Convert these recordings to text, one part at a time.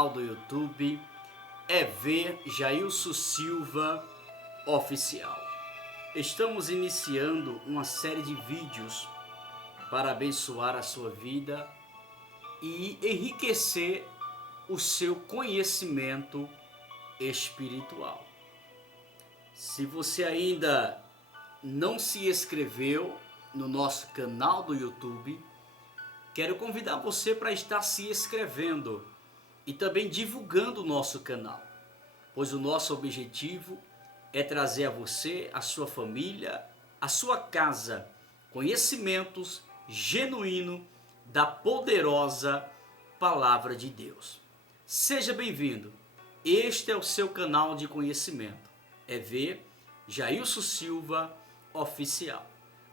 canal do YouTube EV Jailson Silva Oficial. Estamos iniciando uma série de vídeos para abençoar a sua vida e enriquecer o seu conhecimento espiritual. Se você ainda não se inscreveu no nosso canal do YouTube, quero convidar você para estar se inscrevendo e também divulgando o nosso canal, pois o nosso objetivo é trazer a você, a sua família, a sua casa, conhecimentos genuíno da poderosa Palavra de Deus. Seja bem-vindo, este é o seu canal de conhecimento, EV Jailson Silva Oficial.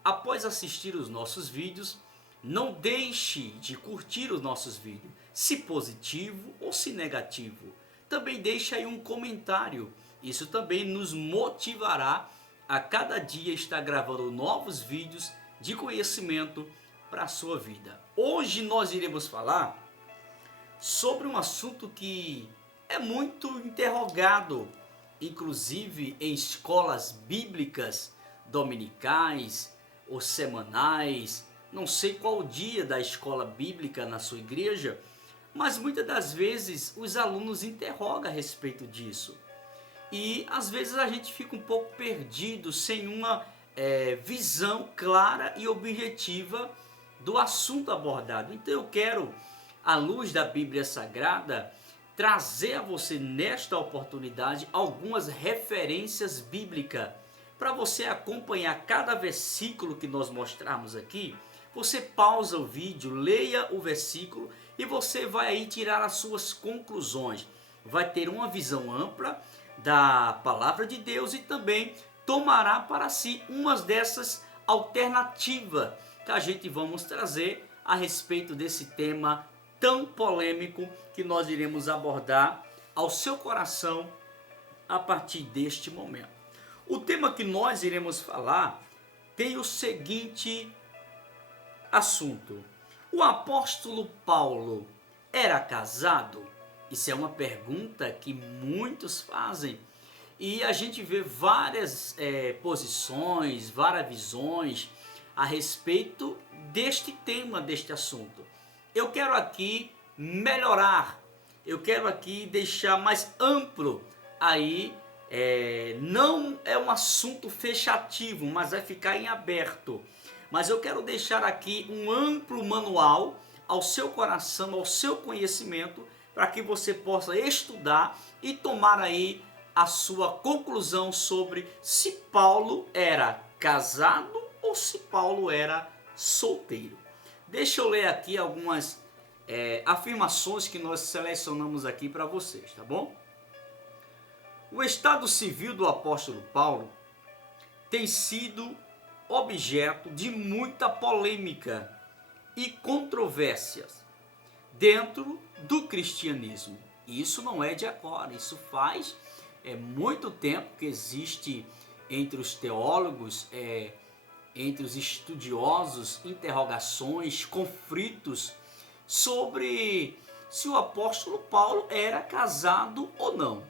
Após assistir os nossos vídeos, não deixe de curtir os nossos vídeos, se positivo ou se negativo. Também deixe aí um comentário, isso também nos motivará a cada dia estar gravando novos vídeos de conhecimento para a sua vida. Hoje nós iremos falar sobre um assunto que é muito interrogado, inclusive em escolas bíblicas dominicais ou semanais. Não sei qual o dia da escola bíblica na sua igreja, mas muitas das vezes os alunos interrogam a respeito disso. E às vezes a gente fica um pouco perdido, sem uma visão clara e objetiva do assunto abordado. Então eu quero, à luz da Bíblia Sagrada, trazer a você nesta oportunidade algumas referências bíblicas para você acompanhar cada versículo que nós mostrarmos aqui. Você pausa o vídeo, leia o versículo e você vai aí tirar as suas conclusões. Vai ter uma visão ampla da palavra de Deus e também tomará para si umas dessas alternativas que a gente vamos trazer a respeito desse tema tão polêmico que nós iremos abordar ao seu coração a partir deste momento. O tema que nós iremos falar tem o seguinte assunto: o apóstolo Paulo era casado? Isso é uma pergunta que muitos fazem e a gente vê várias posições, várias visões a respeito deste tema, deste assunto. Eu quero aqui melhorar, eu quero aqui deixar mais amplo aí. Não é um assunto fechativo, mas vai ficar em aberto. Mas eu quero deixar aqui um amplo manual ao seu coração, ao seu conhecimento, para que você possa estudar e tomar aí a sua conclusão sobre se Paulo era casado ou se Paulo era solteiro. Deixa eu ler aqui algumas afirmações que nós selecionamos aqui para vocês, tá bom? O estado civil do apóstolo Paulo tem sido objeto de muita polêmica e controvérsias dentro do cristianismo. Isso não é de agora, isso faz muito tempo que existe entre os teólogos, entre os estudiosos, interrogações, conflitos sobre se o apóstolo Paulo era casado ou não.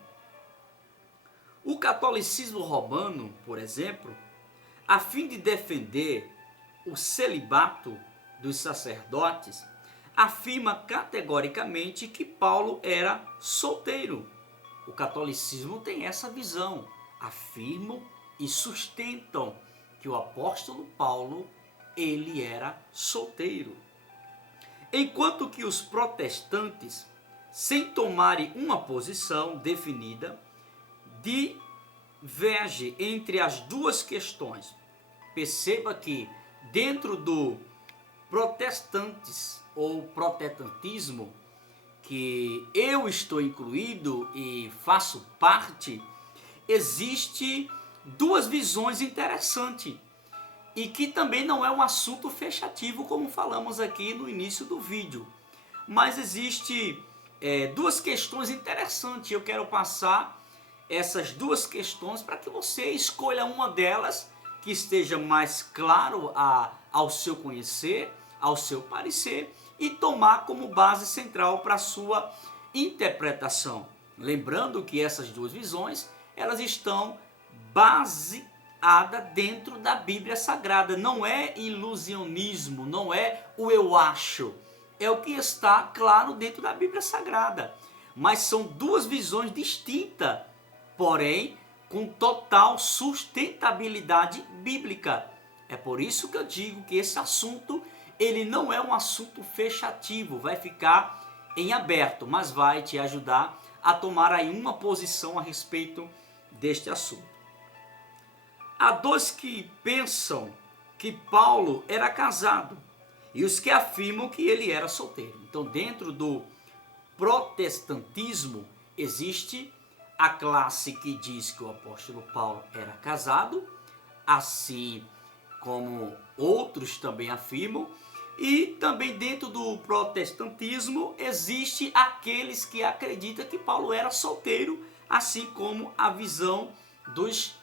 O catolicismo romano, por exemplo, a fim de defender o celibato dos sacerdotes, afirma categoricamente que Paulo era solteiro. O catolicismo tem essa visão, afirmam e sustentam que o apóstolo Paulo, ele era solteiro. Enquanto que os protestantes, sem tomarem uma posição definida, diverge entre as duas questões. Perceba que dentro do protestantes ou protestantismo, que eu estou incluído e faço parte, existe duas visões interessantes e que também não é um assunto fechativo como falamos aqui no início do vídeo, mas existe duas questões interessantes. Eu quero passar essas duas questões para que você escolha uma delas que esteja mais claro ao seu conhecer, ao seu parecer, e tomar como base central para a sua interpretação. Lembrando que essas duas visões, elas estão baseadas dentro da Bíblia Sagrada. Não é ilusionismo, não é o eu acho. É o que está claro dentro da Bíblia Sagrada. Mas são duas visões distintas, porém com total sustentabilidade bíblica. É por isso que eu digo que esse assunto, ele não é um assunto fechativo, vai ficar em aberto, mas vai te ajudar a tomar aí uma posição a respeito deste assunto. Há dois que pensam que Paulo era casado e os que afirmam que ele era solteiro. Então, dentro do protestantismo, existe a classe que diz que o apóstolo Paulo era casado, assim como outros também afirmam, e também dentro do protestantismo existe aqueles que acreditam que Paulo era solteiro, assim como a visão dos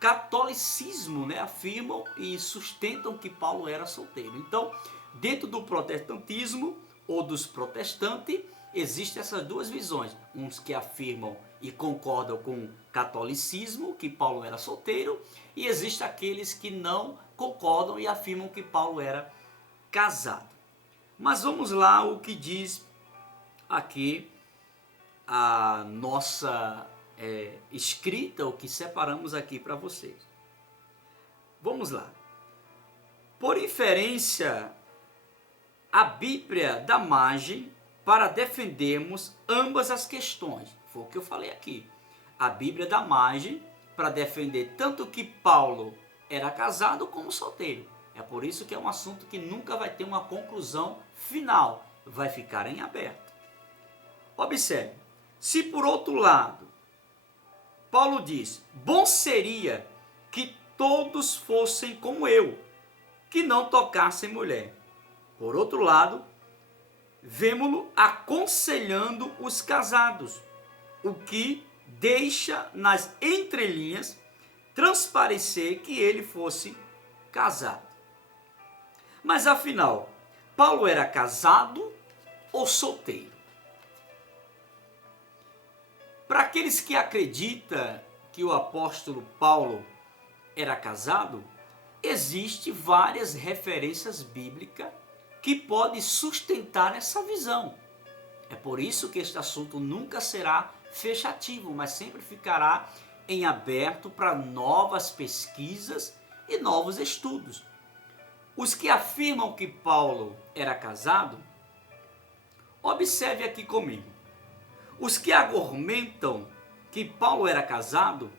catolicismo, afirmam e sustentam que Paulo era solteiro. Então, dentro do protestantismo ou dos protestantes, existem essas duas visões. Uns que afirmam e concordam com o catolicismo, que Paulo era solteiro, e existem aqueles que não concordam e afirmam que Paulo era casado. Mas vamos lá o que diz aqui a nossa escrita, o que separamos aqui para vocês. Vamos lá. Por inferência, a Bíblia dá margem para defendermos ambas as questões. Foi o que eu falei aqui. A Bíblia dá margem para defender tanto que Paulo era casado como solteiro. É por isso que é um assunto que nunca vai ter uma conclusão final. Vai ficar em aberto. Observe. Se por outro lado, Paulo diz, bom seria que todos fossem como eu, que não tocassem mulher. Por outro lado, vemo-lo aconselhando os casados, o que deixa nas entrelinhas transparecer que ele fosse casado. Mas afinal, Paulo era casado ou solteiro? Para aqueles que acreditam que o apóstolo Paulo era casado, existem várias referências bíblicas que podem sustentar essa visão. É por isso que este assunto nunca será fechativo, mas sempre ficará em aberto para novas pesquisas e novos estudos. Os que afirmam que Paulo era casado, observe aqui comigo. Os que argumentam que Paulo era casado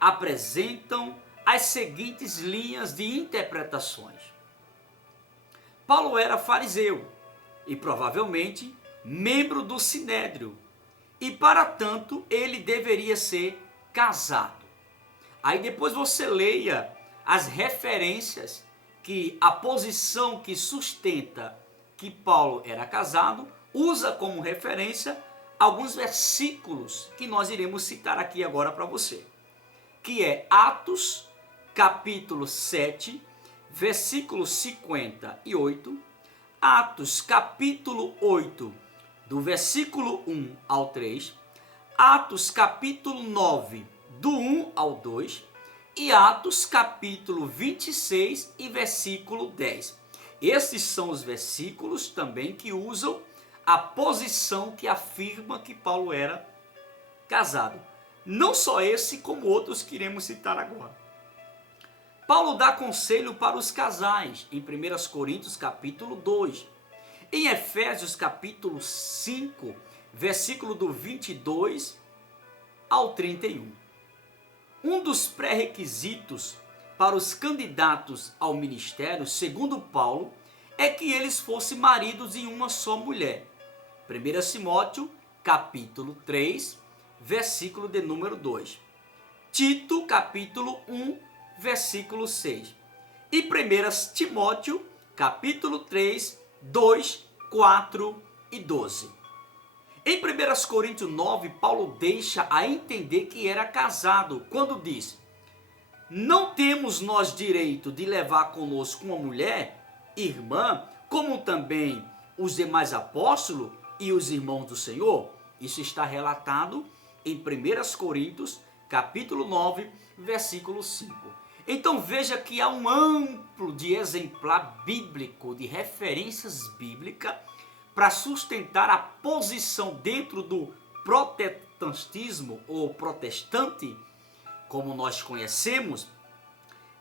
apresentam as seguintes linhas de interpretações. Paulo era fariseu e provavelmente membro do Sinédrio, e para tanto ele deveria ser casado. Aí depois você leia as referências que a posição que sustenta que Paulo era casado usa como referência alguns versículos que nós iremos citar aqui agora para você, que é Atos capítulo 7, versículo 58, Atos capítulo 8, do versículo 1 ao 3, Atos capítulo 9, do 1 ao 2, e Atos capítulo 26 e versículo 10. Esses são os versículos também que usam a posição que afirma que Paulo era casado. Não só esse, como outros que iremos citar agora. Paulo dá conselho para os casais em 1 Coríntios capítulo 2. Em Efésios capítulo 5, versículo do 22 ao 31. Um dos pré-requisitos para os candidatos ao ministério, segundo Paulo, é que eles fossem maridos de uma só mulher. 1 Timóteo, capítulo 3, versículo de número 2. Tito, capítulo 1, versículo 6. E 1 Timóteo, capítulo 3, 2, 4 e 12. Em 1 Coríntios 9, Paulo deixa a entender que era casado, quando diz: não temos nós direito de levar conosco uma mulher, irmã, como também os demais apóstolos, e os irmãos do Senhor? Isso está relatado em 1 Coríntios, capítulo 9, versículo 5. Então veja que há um amplo de exemplar bíblico, de referências bíblicas, para sustentar a posição dentro do protestantismo ou protestante, como nós conhecemos,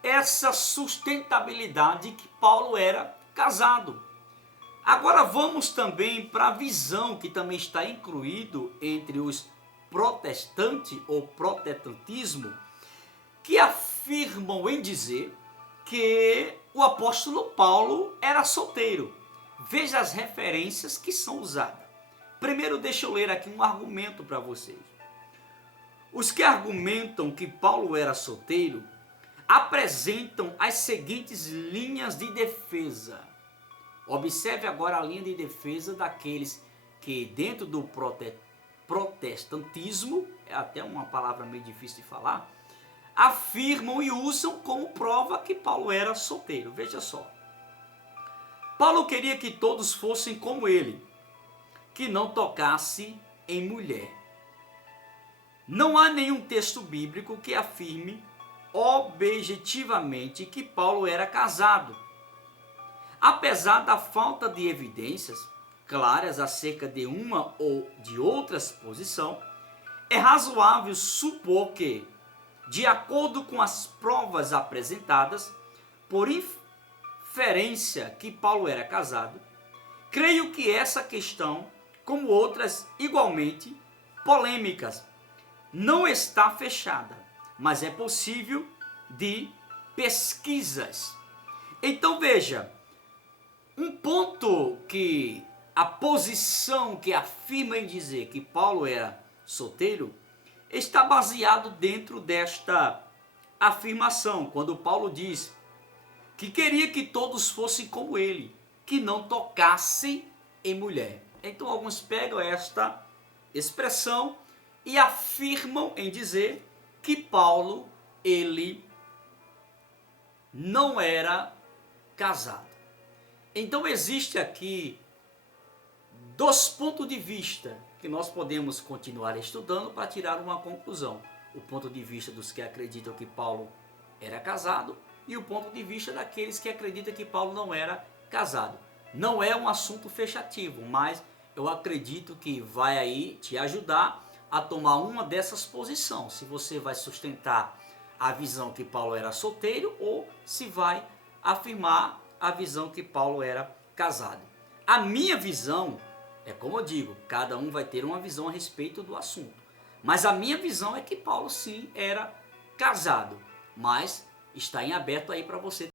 essa sustentabilidade que Paulo era casado. Agora vamos também para a visão que também está incluído entre os protestantes ou protestantismo, que afirmam em dizer que o apóstolo Paulo era solteiro. Veja as referências que são usadas. Primeiro deixa eu ler aqui um argumento para vocês. Os que argumentam que Paulo era solteiro apresentam as seguintes linhas de defesa. Observe agora a linha de defesa daqueles que dentro do protestantismo, é até uma palavra meio difícil de falar, afirmam e usam como prova que Paulo era solteiro. Veja só. Paulo queria que todos fossem como ele, que não tocasse em mulher. Não há nenhum texto bíblico que afirme objetivamente que Paulo era casado. Apesar da falta de evidências claras acerca de uma ou de outras posição, é razoável supor que, de acordo com as provas apresentadas, por inferência que Paulo era casado, creio que essa questão, como outras igualmente polêmicas, não está fechada, mas é possível de pesquisas. Então veja, um ponto que a posição que afirma em dizer que Paulo era solteiro está baseado dentro desta afirmação, quando Paulo diz que queria que todos fossem como ele, que não tocassem em mulher. Então alguns pegam esta expressão e afirmam em dizer que Paulo, ele não era casado. Então existe aqui dois pontos de vista que nós podemos continuar estudando para tirar uma conclusão. O ponto de vista dos que acreditam que Paulo era casado e o ponto de vista daqueles que acreditam que Paulo não era casado. Não é um assunto fechativo, mas eu acredito que vai aí te ajudar a tomar uma dessas posições. Se você vai sustentar a visão que Paulo era solteiro ou se vai afirmar a visão que Paulo era casado. A minha visão, é como eu digo, cada um vai ter uma visão a respeito do assunto. Mas a minha visão é que Paulo sim era casado, mas está em aberto aí para você